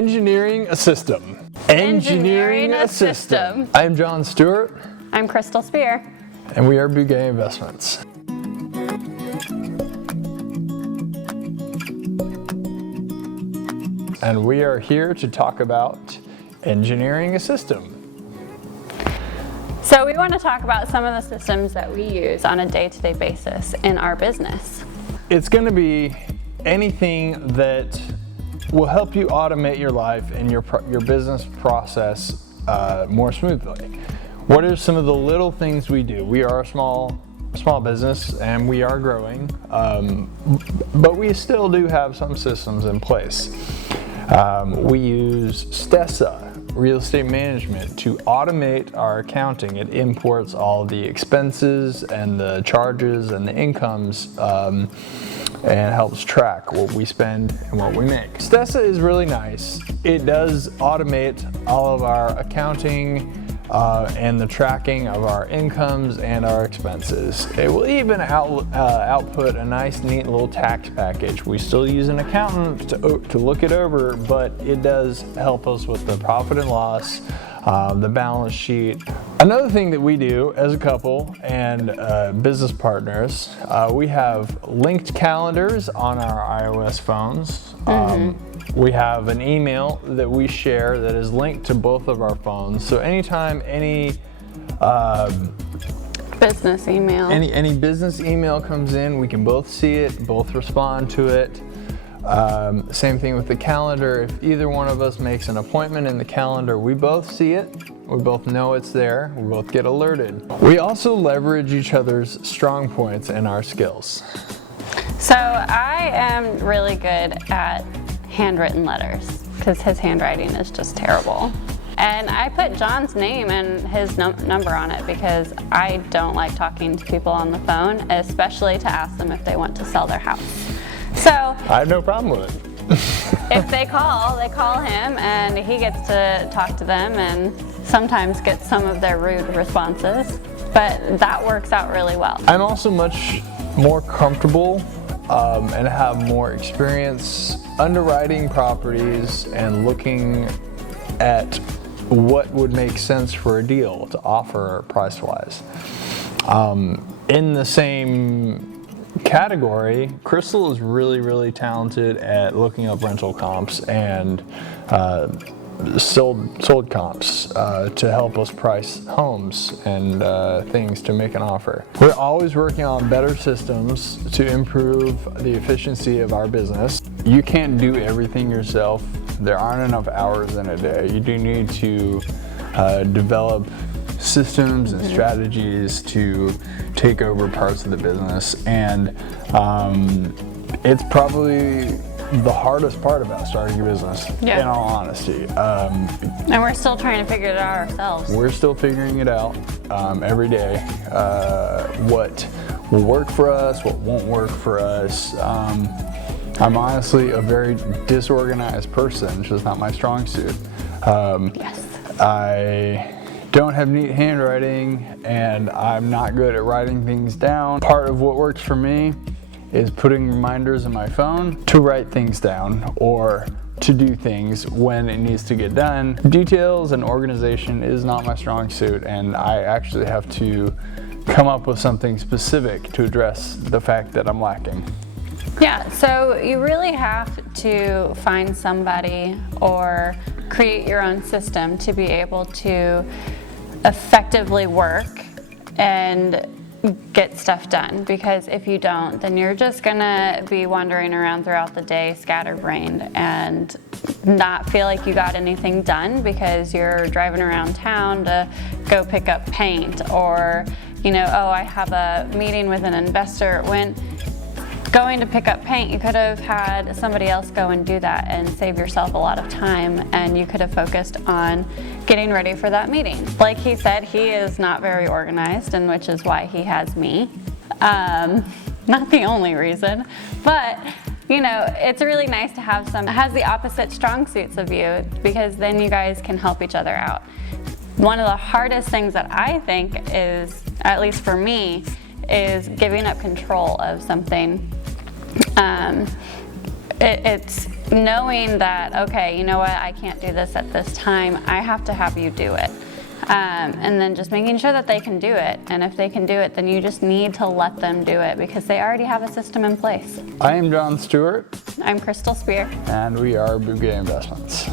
Engineering a system. Engineering a system. I'm John Stewart. I'm Crystal Spear. And we are Bouguet Investments. And we are here to talk about engineering a system. So we want to talk about some of the systems that we use on a day-to-day basis in our business. It's going to be anything that will help you automate your life and your business process more smoothly. What are some of the little things we do? We are a small business and we are growing, but we still do have some systems in place. We use Stessa, real estate management, to automate our accounting. It imports all the expenses and the charges and the incomes and helps track what we spend and what we make. Stessa is really nice. It does automate all of our accounting and the tracking of our incomes and our expenses. It will even output a nice, neat little tax package. We still use an accountant to look it over, but it does help us with the profit and loss, the balance sheet. Another thing that we do as a couple and business partners, we have linked calendars on our iOS phones. We have an email that we share that is linked to both of our phones. So anytime any business email. Any business email comes in, we can both see it, both respond to it. Same thing with the calendar. If either one of us makes an appointment in the calendar, we both see it. We both know it's there. We both get alerted. We also leverage each other's strong points and our skills. So I am really good at handwritten letters because his handwriting is just terrible. And I put John's name and his number on it because I don't like talking to people on the phone, especially to ask them if they want to sell their house. So I have no problem with it. If they call him and he gets to talk to them and sometimes get some of their rude responses, but that works out really well. I'm also much more comfortable and have more experience underwriting properties and looking at what would make sense for a deal to offer price-wise. In the same category, Crystal is really talented at looking up rental comps and sold comps to help us price homes and things to make an offer. We're always working on better systems to improve the efficiency of our business. You can't do everything yourself. There aren't enough hours in a day. You do need to develop systems and strategies to take over parts of the business, and it's probably the hardest part about starting a business, in all honesty. And we're still trying to figure it out ourselves. We're still figuring it out every day, what will work for us, what won't work for us. I'm honestly a very disorganized person, which is not my strong suit. Yes. I don't have neat handwriting and I'm not good at writing things down. Part of what works for me is putting reminders in my phone to write things down or to do things when it needs to get done. Details and organization is not my strong suit, and I actually have to come up with something specific to address the fact that I'm lacking. Yeah, so you really have to find somebody or create your own system to be able to effectively work and get stuff done, because if you don't, then you're just gonna be wandering around throughout the day scatterbrained and not feel like you got anything done because you're driving around town to go pick up paint, or I have a meeting with an investor. When going to pick up paint, you could have had somebody else go and do that and save yourself a lot of time, and you could have focused on getting ready for that meeting. Like he said, he is not very organized, and which is why he has me. Not the only reason, but it's really nice to have someone that has the opposite strong suits of you, because then you guys can help each other out. One of the hardest things that I think is, at least for me, is giving up control of something. it's knowing that, okay, you know what, I can't do this at this time, I have to have you do it. And then just making sure that they can do it. And if they can do it, then you just need to let them do it because they already have a system in place. I am John Stewart. I'm Crystal Spear. And we are Bouguet Investments.